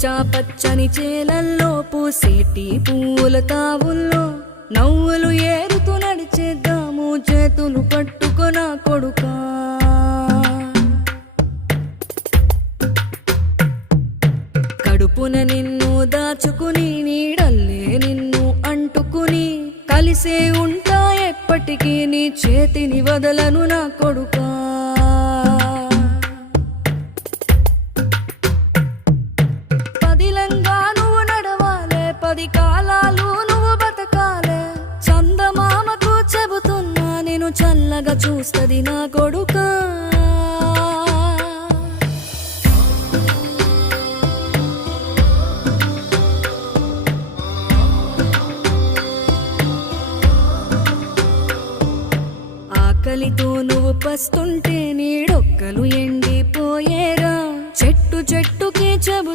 పచ్చా పచ్చని చేలల్లో పూసేటి పూల తావుల్లో నవ్వులు ఏరుతూ నడిచేద్దాము చేతులు పట్టుకొన కొడుకా. కడుపున నిన్ను దాచుకుని నీడల్లే నిన్ను అంటుకుని కలిసే ఉంటా ఎప్పటికీ నీ చేతిని వదలను నా కొడుకా. పదిలంగా నువ్వు నడవాలే, 10 కాలాలు నువ్వు బతకాలే. చందమామకు చెబుతున్నా నేను చల్లగా చూస్తది నా కొడుకా. ఆకలితో నువ్వు పస్తుంటే నీడొక్కలు ఎండిపోయేరా. చెట్టు చెట్టుకి చెబుతూ